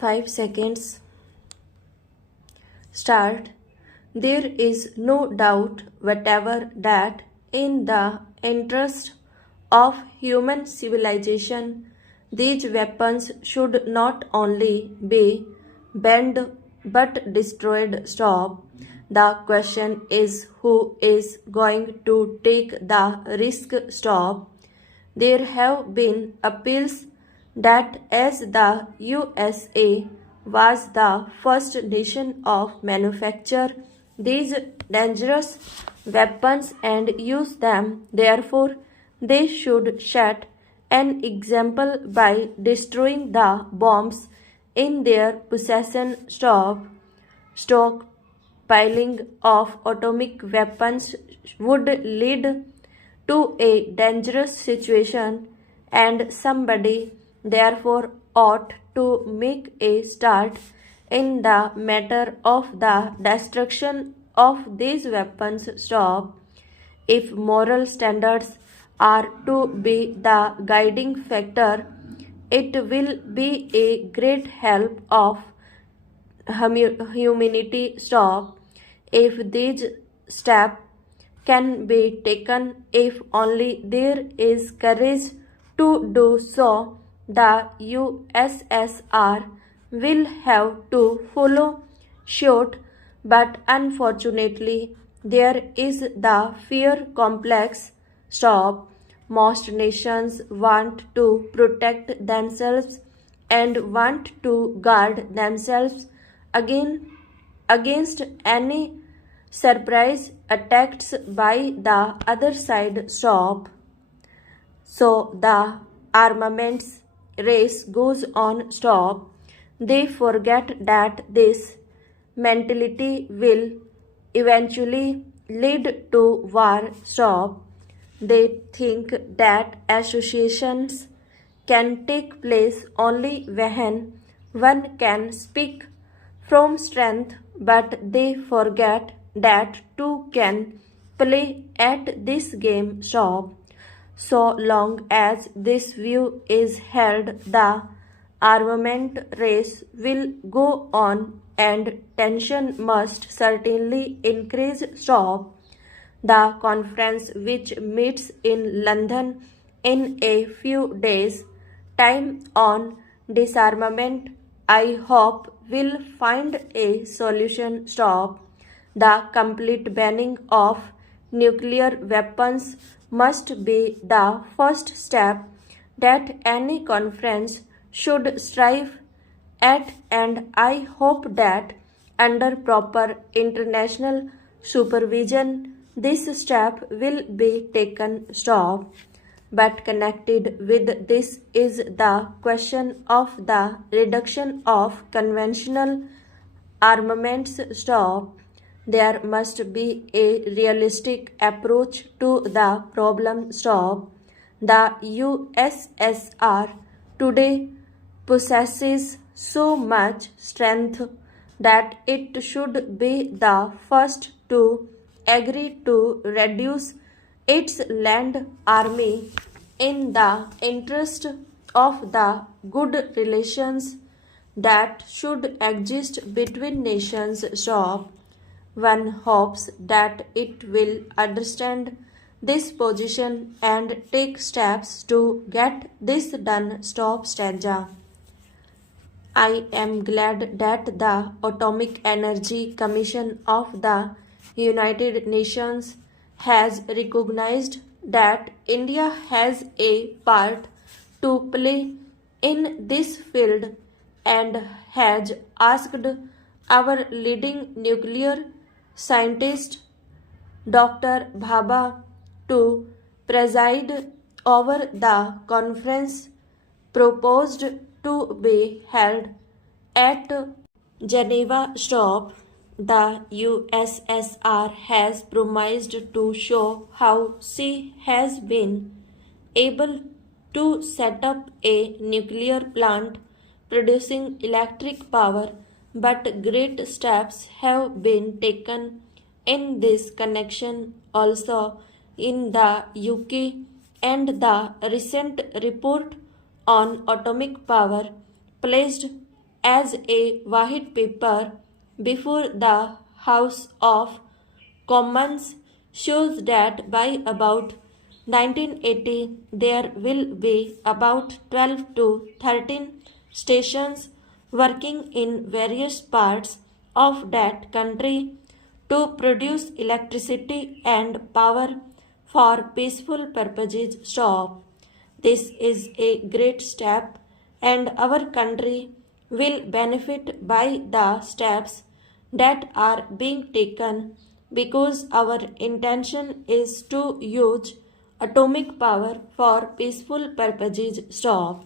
5 seconds. Start. There is no doubt whatever that in the interest of human civilization, these weapons should not only be banned but destroyed. Stop. The question is who is going to take the risk. Stop. There have been appeals that as the USA was the first nation of manufacture these dangerous weapons and use them, therefore they should set an example by destroying the bombs in their possession. Stop. Stockpiling of atomic weapons would lead to a dangerous situation, and somebody therefore ought to make a start in the matter of the destruction of these weapons. Stop. If moral standards are to be the guiding factor, it will be a great help of humanity. Stop. If these steps can be taken, if only there is courage to do so, the USSR will have to follow suit, but unfortunately there is the fear complex. Stop. Most nations want to protect themselves and want to guard themselves against any surprise attacks by the other side. Stop. So the armaments race goes on. Stop. They forget that this mentality will eventually lead to war. Stop. They think that associations can take place only when one can speak from strength, but they forget that two can play at this game. Stop. So long as this view is held, the armament race will go on and tension must certainly increase. Stop. The conference, which meets in London in a few days' time on disarmament, I hope will find a solution. Stop. The complete banning of nuclear weapons must be the first step that any conference should strive at, and I hope that under proper international supervision this step will be taken. Stop. But connected with this is the question of the reduction of conventional armaments. Stop. There must be a realistic approach to the problem. Stop. The USSR today possesses so much strength that it should be the first to agree to reduce its land army in the interest of the good relations that should exist between nations. Stop. One hopes that it will understand this position and take steps to get this done. Stop. Stanza. I am glad that the Atomic Energy Commission of the United Nations has recognized that India has a part to play in this field and has asked our leading nuclear scientist Dr. Bhabha to preside over the conference proposed to be held at Geneva. Stop. The USSR has promised to show how she has been able to set up a nuclear plant producing electric power, but great steps have been taken in this connection also in the UK, and the recent report on atomic power placed as a white paper before the House of Commons shows that by about 1980 there will be about 12 to 13 stations working in various parts of that country to produce electricity and power for peaceful purposes. Stop. This is a great step, and our country will benefit by the steps that are being taken because our intention is to use atomic power for peaceful purposes. Stop.